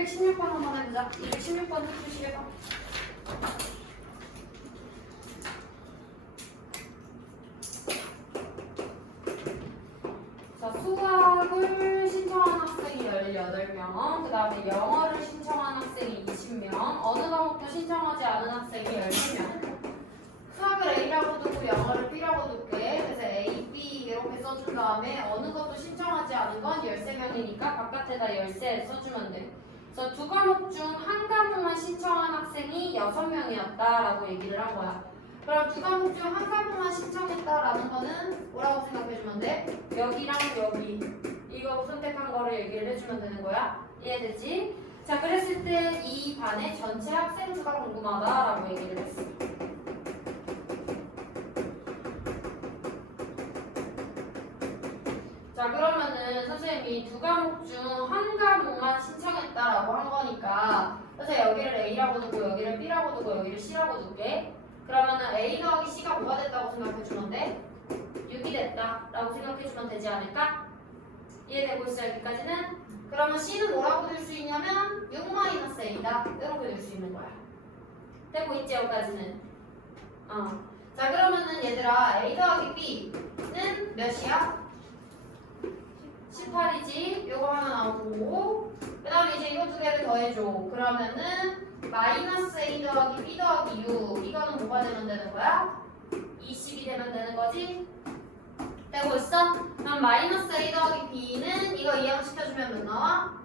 216번 한번 해보자. 216번 해주시겠어? 자, 수학을 신청한 학생이 18명, 그 다음에 영어를 신청한 학생이 20명, 어느 과목도 신청하지 않은 학생이 10명. 수학을 A라고 두고 영어를 B라고 둘게. 그래서 A, B 이렇게 써준 다음에 어느 것도 신청하지 않은 건 13명이니까 바깥에다 13 써주면 돼. 그래서 두 과목 중 한 과목만 신청한 학생이 6명이었다라고 얘기를 한 거야. 그럼 두 과목 중 한 과목만 신청했다라는 거는 뭐라고 생각해주면 돼? 여기랑 여기 이거 선택한 거를 얘기를 해주면 되는 거야. 이해되지? 자 그랬을 때 이 반의 전체 학생 수가 궁금하다라고 얘기를 했어. 자 그러면 은 선생님이 두 과목 중 한 과목만 신청했다라고 한 거니까 그래서 여기를 A라고 두고 여기를 B라고 두고 여기를 C라고 둘게 그러면은 A 더하기 C가 뭐가 됐다고 생각해주면 돼? 6이 됐다라고 생각해주면 되지 않을까? 이해되고 있어 여기까지는? 그러면 C는 뭐라고 될 수 있냐면 6-A다 이렇게 될 수 있는 거야 되고 있지 여기까지는? 어. 자 그러면은 얘들아 A 더하기 B는 몇이야? 18이지 요거 하나 나오고 그 다음에 이제 이거 두 개를 더해줘 그러면은 마이너스 A 더하기 B 더하기 U 이거는 뭐가 되면 되는 거야? 20이 되면 되는 거지? 되고 있어? 그럼 마이너스 A 더하기 B는 이거 이항시켜주면 몇 나와?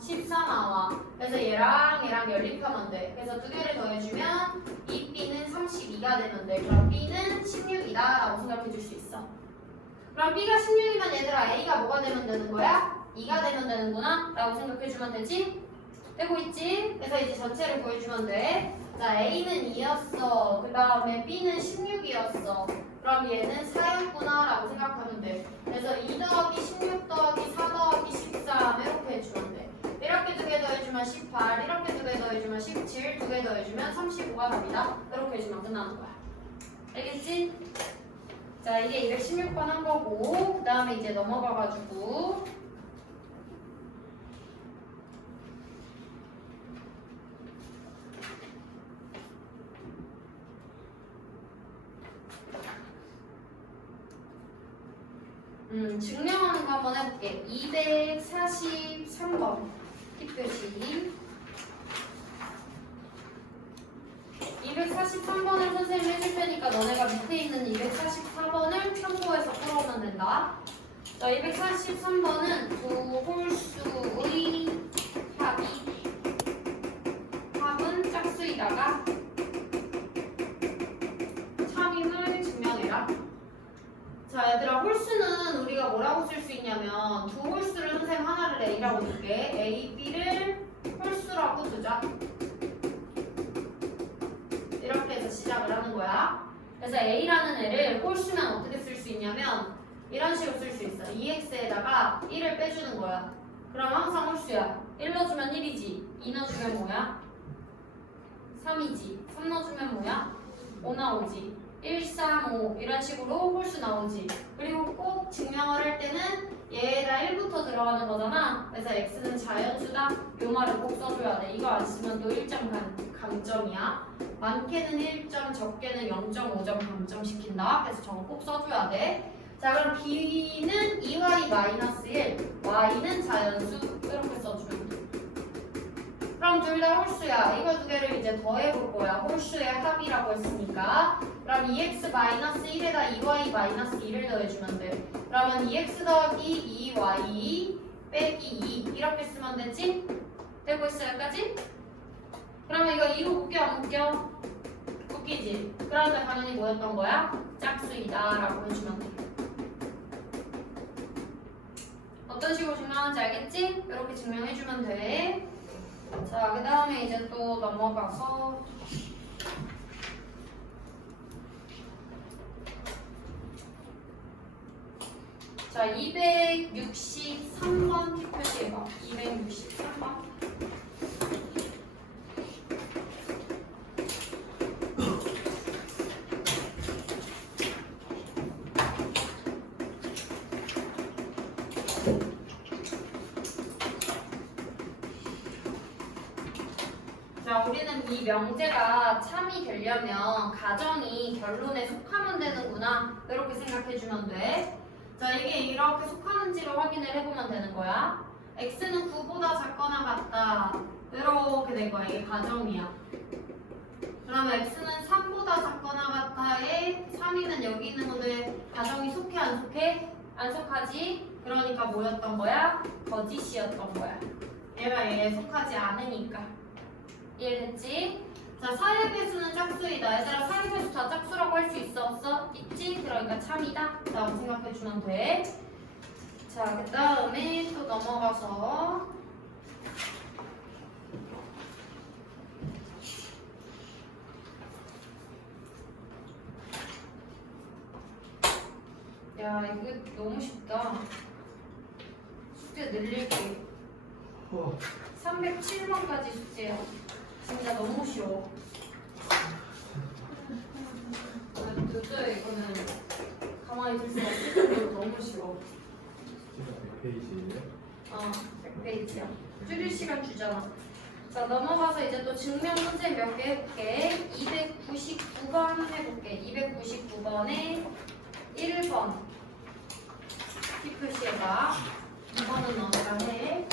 14 나와 그래서 얘랑 얘랑 연립하면 돼 그래서 두 개를 더해주면 이 B는 32가 되면 돼 그럼 B는 16이다 라고 생각해 줄 수 있어 그럼 B가 16이면 얘들아 A가 뭐가 되면 되는 거야? 2가 되면 되는구나 라고 생각해주면 되지? 되고 있지? 그래서 이제 전체를 보여주면 돼. 자, A는 2였어. 그 다음에 B는 16이었어. 그럼 얘는 4였구나 라고 생각하면 돼. 그래서 2 더하기 16 더하기 4 더하기 13 이렇게 해주면 돼. 이렇게 두 개 더해주면 18, 이렇게 두 개 더해주면 17, 두 개 더해주면 35가 답이다. 이렇게 해주면 끝나는 거야. 알겠지? 자, 이게 216번 한 거고, 그 다음에 이제 넘어가가지고, 음, 증명하는 거 한번 해볼게. 243번. 팁표시. 243번을 선생님이 해줄 테니까 너네가 밑에 있는 244번을 참고해서 풀어오면 된다. 자, 243번은 두 홀수의 합이 합은 짝수이다가 참임을 증명해라. 자, 얘들아, 홀수는 우리가 뭐라고 쓸 수 있냐면 두 홀수를 선생님 하나를 A라고 둘게. 그래서 A라는 애를 홀수면 어떻게 쓸 수 있냐면 이런 식으로 쓸 수 있어. 2x에다가 1을 빼주는 거야. 그럼 항상 홀수야. 1 넣어주면 1이지. 2 넣어주면 뭐야? 3이지. 3 넣어주면 뭐야? 5 나오지. 1, 3, 5 이런 식으로 홀수 나오지. 그리고 꼭 증명을 할 때는 얘가 1부터 들어가는 거잖아. 그래서 x는 자연수다. 요 말을 꼭 써줘야 돼. 이거 안 쓰면 또 1점 강, 강점이야. 많게는 1점, 적게는 0.5점 감점 시킨다. 그래서 저거 꼭 써줘야 돼. 자 그럼 b는 2y 마이너스 1, y는 자연수 이렇게 써주면 돼. 그럼 둘 다 홀수야. 이거 두 개를 이제 더해볼 거야. 홀수의 합이라고 했으니까. 그럼 2x 마이너스 1에다 2y 마이너스 2를 더해주면 돼. 그러면 2x 더하기 2y 빼기 2 이렇게 쓰면 되지? 되고 있어 여기까지? 그러면 이거 2로 묶여 안 묶여? 묶이지? 그러니까 당연히 뭐였던 거야? 짝수이다 라고 해주면 돼. 어떤 식으로 증명하는지 알겠지? 이렇게 증명해주면 돼. 자, 그 다음에 이제 또 넘어가서 자, 263번 키 표시해봐. 263번. 자, 우리는 이 명제가 참이 되려면 가정이 결론에 속하면 되는구나. 이렇게 생각해주면 돼. 자, 이게 이렇게 속하는지를 확인을 해보면 되는 거야. x는 9보다 작거나 같다. 이렇게 된 거야. 이게 가정이야. 그러면 x는 3보다 작거나 같다에 3위는 여기 있는 건데 가정이 속해 안 속해? 안 속하지? 그러니까 뭐였던 거야? 거짓이었던 거야. 얘가 얘에 속하지 않으니까. 이해됐지? 자, 사의 배수는 짝수이다. 얘들아, 사의 배수 다 짝수라고 할 수 있어, 없어? 있지? 그러니까 참이다. 라고 생각해주면 돼. 자, 그 다음에 또 넘어가서. 야, 이거 너무 쉽다. 숙제 늘릴게. 어, 307번까지 숙제야. 진짜 너무 쉬워. 아, 도저히 이거는 가만히 둘 수가 없을 정도로 너무 쉬워. 진짜 100페이지예요? 어, 100페이지야. 줄일 시간 주잖아. 자, 넘어가서 이제 또 증명 문제 몇 개 해볼게. 299번 해볼게. 299번에 1번. 키 표시해봐. 2번은 너가 해.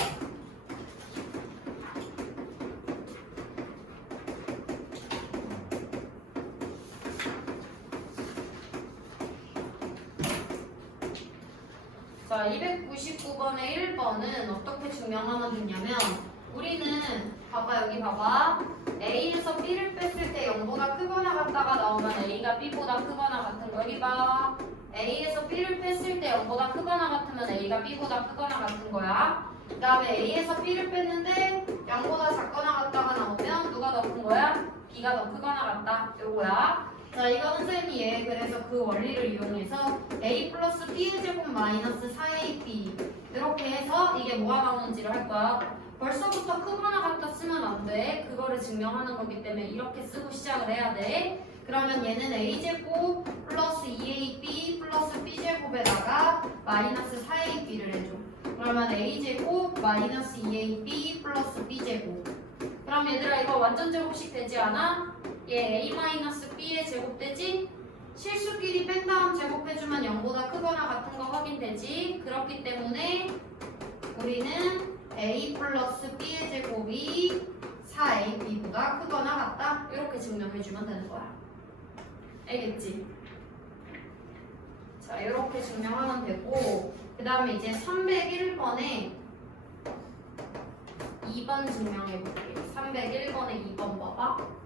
자, 299번의 1번은 어떻게 증명하면 되냐면 우리는 봐봐 여기 봐봐. A에서 B를 뺐을 때 0보다 크거나 같다가 나오면 A가 B보다 크거나 같은 거. 여기 봐. A에서 B를 뺐을 때 0보다 크거나 같으면 A가 B보다 크거나 같은 거야. 그 다음에 A에서 B를 뺐는데 0보다 작거나 같다가 나오면 누가 더 큰 거야? B가 더 크거나 같다. 요거야 자 이거는 쌤이 얘 그래서 그 원리를 이용해서 A 플러스 B의 제곱 마이너스 4AB 이렇게 해서 이게 뭐가 나오는지를 할 거야 벌써부터 크거나 같다 쓰면 안 돼. 그거를 증명하는 거기 때문에 이렇게 쓰고 시작을 해야 돼. 그러면 얘는 a제곱 플러스 2ab 플러스 b제곱에다가 마이너스 4ab를 해줘. 그러면 a제곱 마이너스 2ab 플러스 b제곱. 그럼 얘들아 이거 완전 제곱식 되지 않아? 얘 a 마이너스 b의 제곱 되지? 실수끼리 뺀 다음 제곱해주면 0보다 크거나 같은 거 확인되지? 그렇기 때문에 우리는 a 플러스 b의 제곱이 4ab보다 크거나 같다 이렇게 증명해주면 되는 거야 알겠지? 자 이렇게 증명하면 되고 그 다음에 이제 301번에 2번 증명해볼게 301번에 2번 봐봐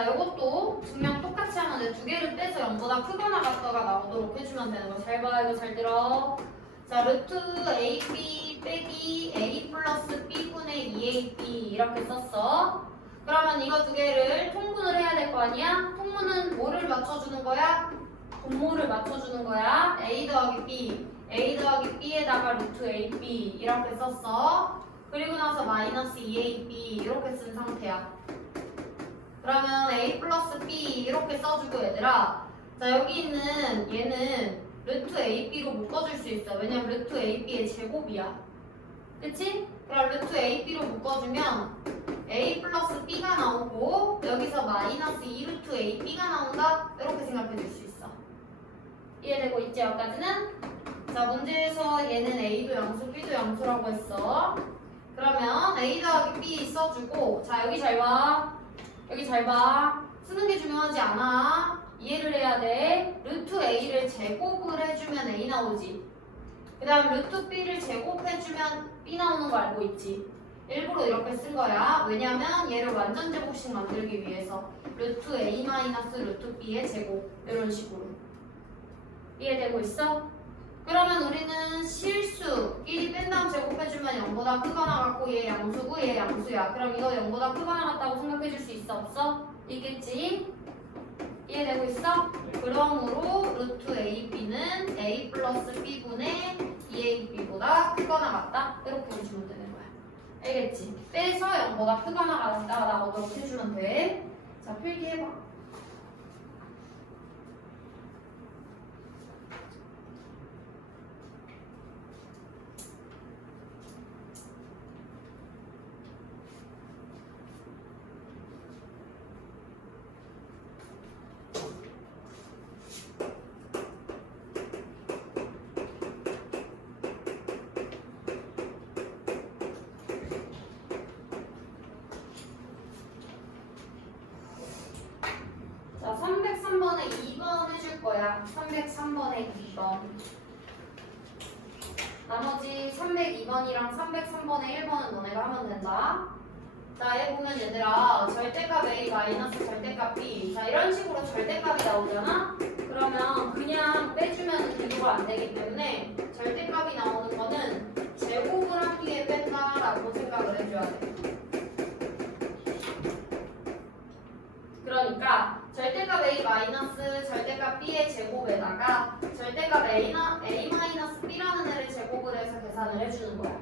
자, 이것도 증명 똑같이 하는데 두 개를 빼서 0보다 크거나 같다가 나오도록 해주면 되는 거. 잘 봐, 이거 잘 들어. 자, 루트 AB 빼기 A 플러스 B분의 2AB 이렇게 썼어. 그러면 이거 두 개를 통분을 해야 될 거 아니야? 통분은 뭐를 맞춰주는 거야? 분모를 맞춰주는 거야. A 더하기 B. A 더하기 B에다가 루트 AB 이렇게 썼어. 그리고 나서 마이너스 2AB 이렇게 쓴 상태야. 그러면 a 플러스 b 이렇게 써주고 얘들아. 자 여기 있는 얘는 루트 ab로 묶어줄 수 있어. 왜냐면 루트 ab의 제곱이야. 그치? 그럼 루트 ab로 묶어주면 a 플러스 b가 나오고 여기서 마이너스 2 루트 ab가 나온다. 이렇게 생각해 줄 수 있어. 이해되고 있지 여기까지는? 자 문제에서 얘는 a도 양수 b도 양수라고 했어. 그러면 a 더하기 b 써주고 자 여기 잘봐 여기 잘 봐. 쓰는 게 중요하지 않아. 이해를 해야 돼. 루트 a를 제곱을 해주면 a 나오지. 그 다음 루트 b를 제곱해주면 b 나오는 거 알고 있지. 일부러 이렇게 쓴 거야. 왜냐면 얘를 완전 제곱식 만들기 위해서 루트 a 마이너스 루트 b의 제곱 이런 식으로. 이해되고 있어? 그러면 우리는 실수 1이 뺀 다음 제곱해주면 0보다 크거나 같고 얘 양수고 얘 양수야. 그럼 이거 0보다 크거나 같다고 생각해줄 수 있어 없어? 있겠지? 이해되고 있어? 그러므로 루트 AB는 A 플러스 B분의 2AB보다 크거나 같다? 이렇게 해주면 되는 거야. 알겠지? 빼서 0보다 크거나 같다 라고 해주면 돼. 자, 필기해봐. 자, 303번에 2번 해줄 거야. 303번에 2번. 나머지 302번이랑 303번에 1번은 너네가 하면 된다. 자, 얘 보면 얘들아, 절대값 A 마이너스 절대값 B. 자, 이런 식으로 절대값이 나오잖아? 그러면 그냥 빼주면 비교가 안 되기 때문에 절대값이 나오는 거는 절대값 a 마이너스 절대값 b의 제곱에다가 절대값 a 마이너스 b라는 애를 제곱을 해서 계산을 해주는 거야.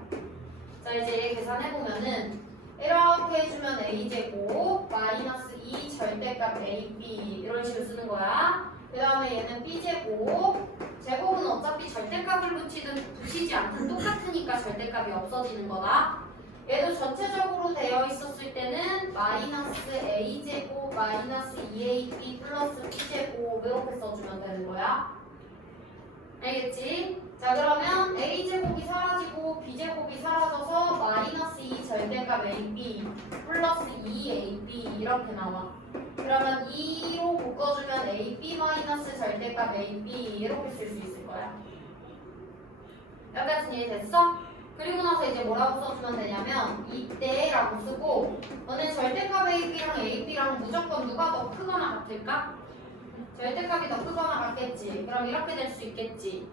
자 이제 얘 계산해 보면은 이렇게 해주면 a 제곱 마이너스 2 절대값 a b 이런 식으로 쓰는 거야. 그 다음에 얘는 b 제곱 제곱은 어차피 절대값을 붙이든 붙이지 않든 똑같으니까 절대값이 없어지는 거다. 얘도 전체적으로 되어 있었을 때는 마이너스 a 제곱 마이너스 2ab 플러스 b 제곱 이렇게 써주면 되는 거야. 알겠지? 자 그러면 a 제곱이 사라지고 b 제곱이 사라져서 마이너스 2 절대값 ab 플러스 2ab 이렇게 나와. 그러면 2로 묶어주면 ab 마이너스 절대값 ab 이렇게 쓸 수 있을 거야. 여기까지 이해됐어? 그리고 나서 이제 뭐라고 써주면 되냐면 이때라고 쓰고 너네 절대값 AB랑 AB랑 무조건 누가 더 크거나 같을까? 절대값이 더 크거나 같겠지 그럼 이렇게 될 수 있겠지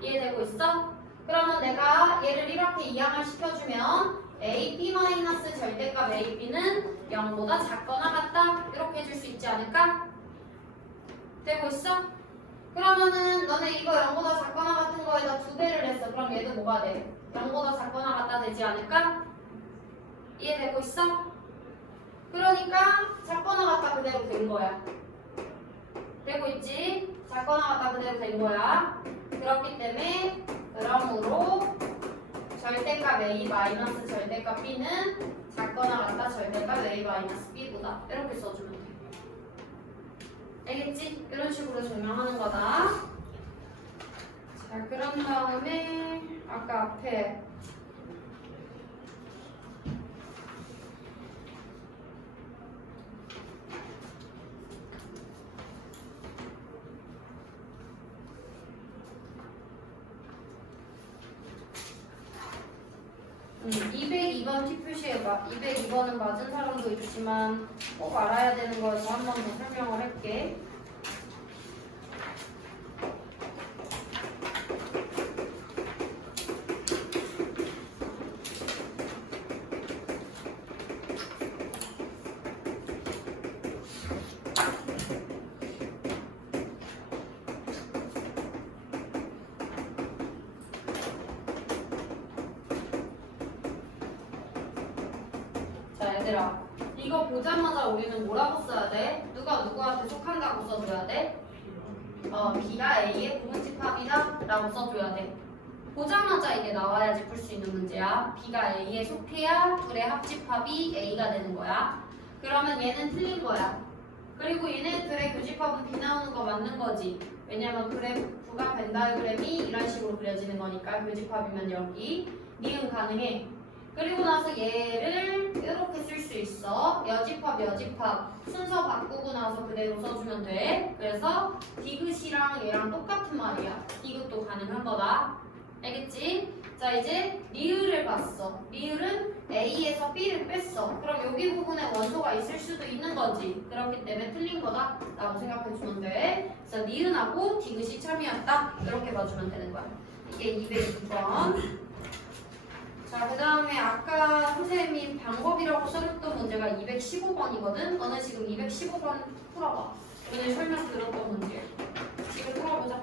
이해되고 있어? 그러면 내가 얘를 이렇게 이항을 시켜주면 AB 절대값 AB는 0보다 작거나 같다 이렇게 해줄 수 있지 않을까? 되고 있어? 그러면은 너네 이거 0보다 작거나 같은 거에다 두 배를 했어 그럼 얘도 뭐가 돼? 0보다 작거나 같다 되지 않을까? 이해되고 있어? 그러니까 작거나 같다 그대로 된 거야. 되고 있지? 작거나 같다 그대로 된 거야. 그렇기 때문에 그러므로 절대값 A 마이너스 절대값 B는 작거나 같다 절대값 A 마이너스 B보다 이렇게 써주면 돼. 알겠지? 이런 식으로 증명하는 거다. 자, 그런 다음에 아까 앞에 음, 202번 티 표시해봐. 202번은 맞은 사람도 있지만 꼭 알아야 되는 거여서 한 번 더 설명을 할게. 자 얘들아 이거 보자마자 우리는 뭐라고 써야 돼? 누가 누구한테 속한다고 써줘야 돼? 어 B가 A의 부분집합이다 라고 써줘야 돼. 보자마자 이게 나와야지 풀 수 있는 문제야. B가 A에 속해야 둘의 합집합이 A가 되는 거야. 그러면 얘는 틀린 거야. 그리고 얘네들의 교집합은 B 나오는 거 맞는 거지. 왜냐면 그래프가 벤 다이그램이 이런 식으로 그려지는 거니까 교집합이면 여기 니은 가능해 그리고 나서 얘를 이렇게 쓸 수 있어. 여집합, 여집합 순서 바꾸고 나서 그대로 써주면 돼. 그래서 디귿이랑 얘랑 똑같은 말이야. 디귿도 가능한 거다. 알겠지? 자 이제 리을을 봤어. 리을은 A에서 B를 뺐어. 그럼 여기 부분에 원소가 있을 수도 있는 거지. 그렇기 때문에 틀린 거다. 라고 생각해 주면 돼. 그래서 니은하고 디귿이 참이었다. 이렇게 봐주면 되는 거야. 이게 206번. 자, 그 다음에 아까 선생님이 방법이라고 써줬던 문제가 215번이거든. 너는 지금 215번 풀어봐. 오늘 설명 들었던 문제. 지금 풀어보자.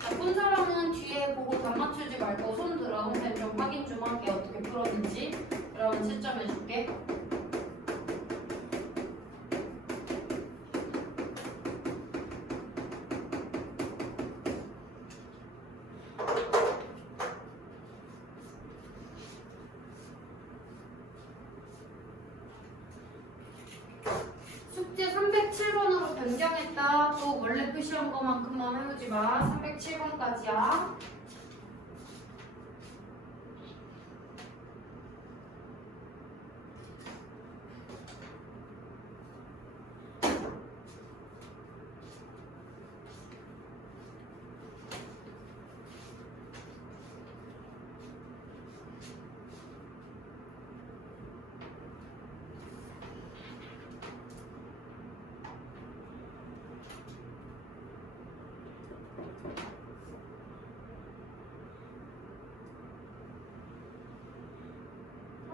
나쁜 사람은 뒤에 보고 다 맞추지 말고 손 들어. 선생님 좀 확인 좀 할게. 어떻게 풀었는지. 그러면 7점 해 줄게. 숙제 307번으로 변경했다. 또 원래 표시한 것만큼만 해오지 마. 307번까지야.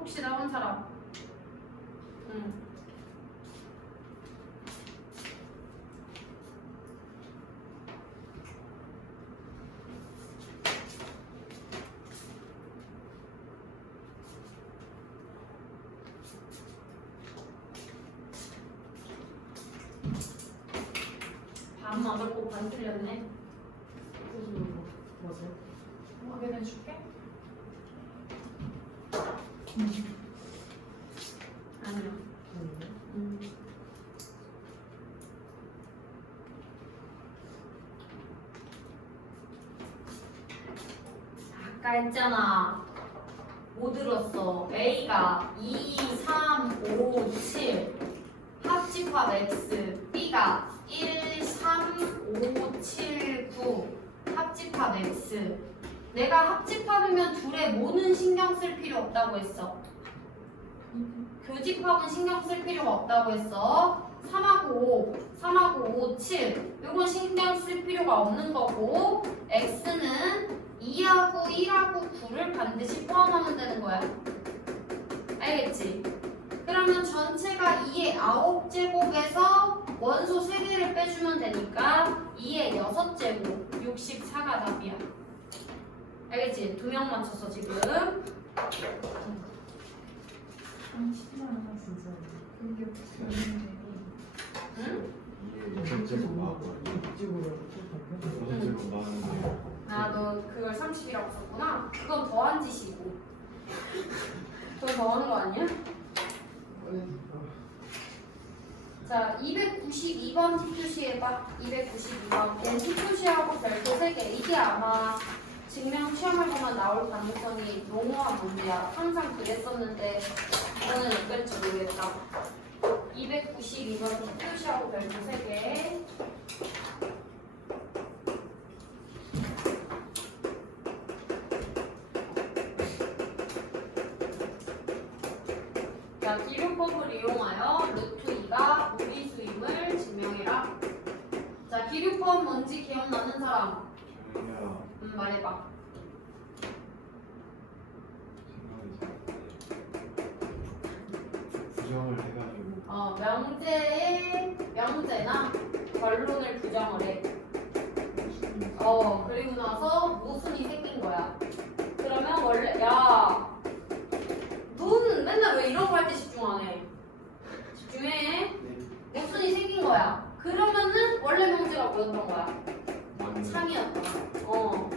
혹시 나온 사람? 응. 반 맞았고 반 틀렸네. 맞아요? 확인해 줄게. 아니요. 음. 아까 했잖아. 뭐 들었어? A가 2, 3, 5, 7 합집합 X. B가 1, 3, 5, 7, 9 합집합 X. 내가 합집합이면 둘의 뭐는 신경 쓸 필요 없다고 했어? 교집합은 신경 쓸 필요가 없다고 했어. 3하고 5, 3하고 5, 7 요건 신경 쓸 필요가 없는 거고 X는 2하고 1하고 9를 반드시 포함하면 되는 거야 알겠지? 그러면 전체가 2의 9제곱에서 원소 3개를 빼주면 되니까 2의 6제곱 64가 답이야 알겠지? 두 명 맞췄어 지금. 그게 응? 이게 전체로 나왔고 이쪽으로 전체로 나왔는데 아, 너 그걸 30이라고 썼구나? 그건 더한 짓이고. 그거 더한 거 아니야? 자, 292번 티표시 해봐. 292번. 얘 티표시하고 별도 3개. 이게 아마 증명 시험하거나 나올 가능성이 농후한 문제야. 항상 그랬었는데, 이거는 어떨지 모르겠다. 292번 티표시하고 별도 3개. 자, 기류법 뭔지 기억나는 사람? 저희가 음, 말해봐. 생각이 잘 부정을 해가지고 어, 명제의 명제나 결론을 부정을 해. 무슨 어, 그리고 나서 모순이 생긴 거야. 그러면 원래, 야, 넌 맨날 왜 이런 거 할 때 집중 안 해? 집중해. 모순이 생긴 거야. 그러면은 원래 명제가 뭐였던 거야? 맞는 참이었다. 어.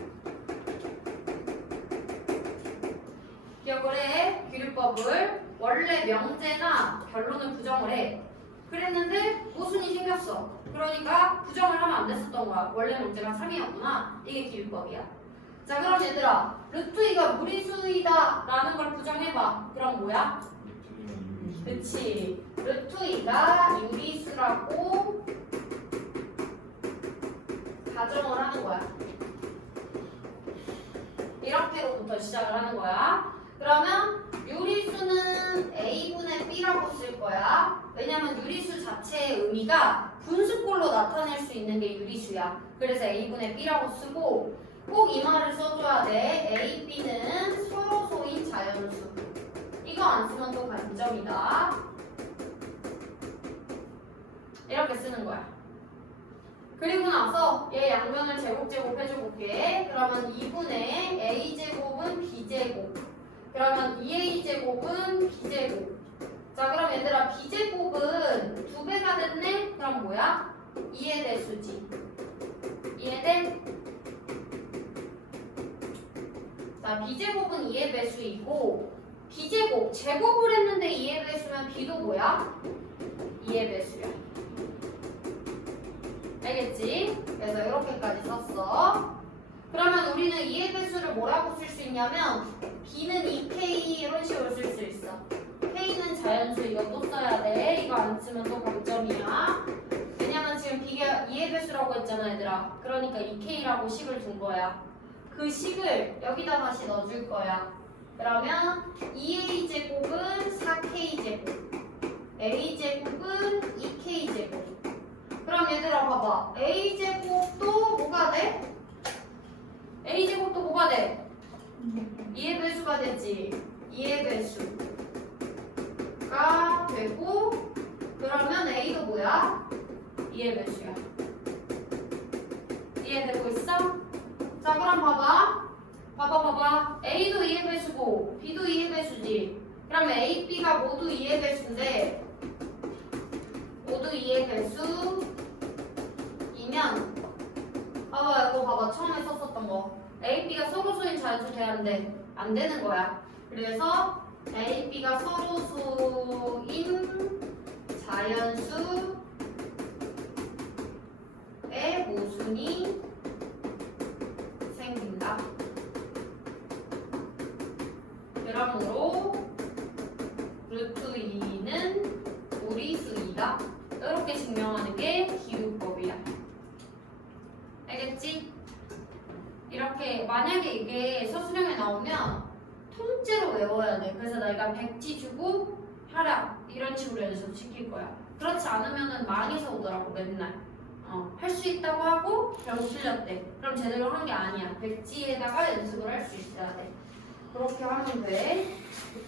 기억을 해. 기류법을 원래 명제나 결론을 부정을 해. 그랬는데 모순이 생겼어. 그러니까 부정을 하면 안 됐었던 거야. 원래 명제가 3이었구나. 이게 기류법이야. 자 그럼 얘들아 루트 2가 무리수이다 라는 걸 부정해봐. 그럼 뭐야? 그치. 루트 2가 유리수라고 가정을 하는 거야. 이렇게로부터 시작을 하는 거야. 그러면 유리수는 A분의 B라고 쓸 거야. 왜냐면 유리수 자체의 의미가 분수꼴로 나타낼 수 있는 게 유리수야. 그래서 A분의 B라고 쓰고 꼭 이 말을 써줘야 돼. A, B는 서로 소인 자연수. 이거 안 쓰면 또 반점이다. 이렇게 쓰는 거야. 그리고 나서 얘 양면을 제곱 제곱 해줘볼게. 그러면 2분의 a 제곱은 b 제곱. 그러면 2a 제곱은 b 제곱. 자 그럼 얘들아 b 제곱은 두 배가 됐네. 그럼 뭐야? 2의 배수지. 이해돼? 자 b 제곱은 2의 배수이고 b 제곱 제곱을 했는데 2의 배수면 b도 뭐야? 2의 배수야. 알겠지? 그래서 이렇게까지 썼어. 그러면 우리는 2의 배수를 뭐라고 쓸 수 있냐면 b는 2k 이런 식으로 쓸 수 있어. k는 자연수 이거 또 써야 돼. 이거 안 쓰면 또 범점이야. 왜냐면 지금 b가 2의 배수라고 했잖아 얘들아. 그러니까 2k라고 식을 둔 거야. 그 식을 여기다 다시 넣어줄 거야. 그러면 2a 제곱은 4k 제곱. a 제곱은 2k 제곱. 그럼 얘들아 봐봐. a 제곱도 뭐가 돼? a 제곱도 뭐가 돼? 2의 배수가 되지. 2의 배수가 되고 그러면 a도 뭐야? 2의 배수야. 이해되고 있어? 자 그럼 봐봐. 봐봐 봐봐. a도 2의 배수고 b도 2의 배수지. 그러면 a, b가 모두 2의 배수인데 모두 2의 배수이면 봐봐 이거 봐봐 처음에 썼었던 거 A, B가 서로 수인 자연수 돼야 돼. 안 되는 거야. 그래서 A, B가 서로 수인 자연수의 모순이 생긴다. 그러므로 루트 2는 무리수이다. 이렇게 증명하는 게 기울법이야. 알겠지? 이렇게 만약에 이게 서술형에 나오면 통째로 외워야 돼. 그래서 내가 백지 주고 하라 이런 식으로 연습 시킬 거야. 그렇지 않으면은 망해서 오더라고 맨날. 어, 할 수 있다고 하고 결국 틀렸대. 그럼 제대로 한 게 아니야. 백지에다가 연습을 할 수 있어야 돼. 그렇게 하면 돼.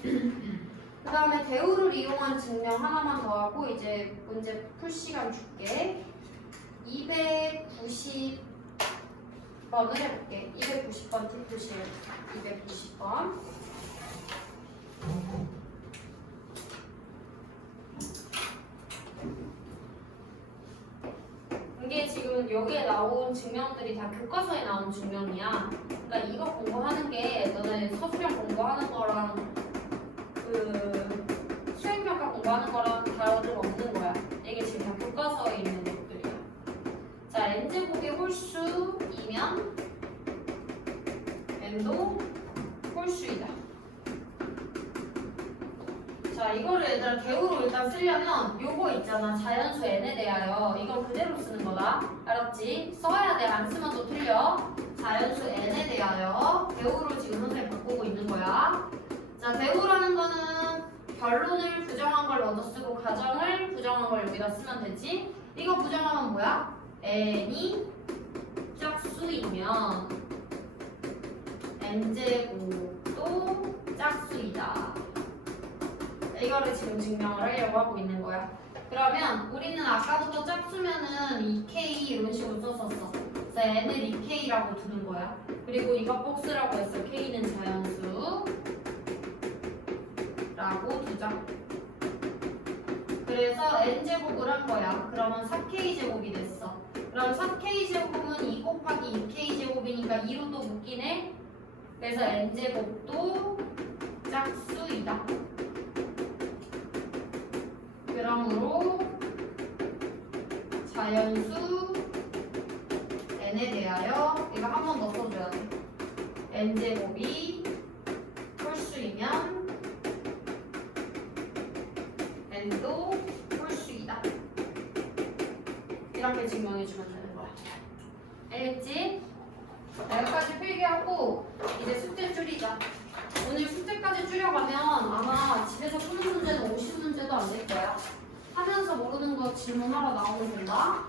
그 다음에 대우를 이용한 증명 하나만 더 하고 이제 문제 풀 시간 줄게. 290 번을 해볼게. 290번 팁푸실 290번. 이게 지금 여기에 증명들이 다 교과서에 나온 증명이야. 그러니까 이거 공부하는 게 너네 서술형 공부하는 거랑 그 수행평가 공부하는 거랑 다름없는 거야. 이게 지금 다 교과서에 있는 것들이야. 자, n제곱이 홀수이면 n도 홀수이다. 자, 이거를 얘들아 개우로 일단 쓰려면 요거 있잖아. 자연수 n에 대하여 이걸 그대로 쓰는 거다. 알았지? 써야 돼. 안 쓰면 또 틀려. 자연수 n에 대하여 개우로 지금 선생님 바꾸고 있는 거야. 자, 대우라는 거는 결론을 부정한 걸 얻어 쓰고 가정을 부정한 걸 여기다 쓰면 되지. 이거 부정하면 뭐야? n이 짝수이면 n제곱도 짝수이다. 이거를 지금 증명을 하려고 하고 있는 거야. 그러면 우리는 아까부터 짝수면은 2k 이런 식으로 썼었어. 그래서 n을 2k라고 두는 거야. 그리고 이거 복수라고 했어. k는 자연수. 라고 두자. 그래서 n제곱을 한 거야. 그러면 4k제곱이 됐어. 그럼 4k제곱은 2 곱하기 2k제곱이니까 2로 또 묶이네. 그래서 n제곱도 짝수이다. 그러므로 자연수 n에 대하여 이거 한 번 더 써줘야 돼. n제곱이 홀수이면 n도 홀수이다. 이렇게 증명해주면 되는 거야. 알겠지? 자, 여기까지 필기하고 이제 숙제 줄이자. 오늘 숙제까지 줄여가면 아마 집에서 푸는 문제는 50문제도 안 될 거야. 하면서 모르는 거 질문하러 나오면 된다.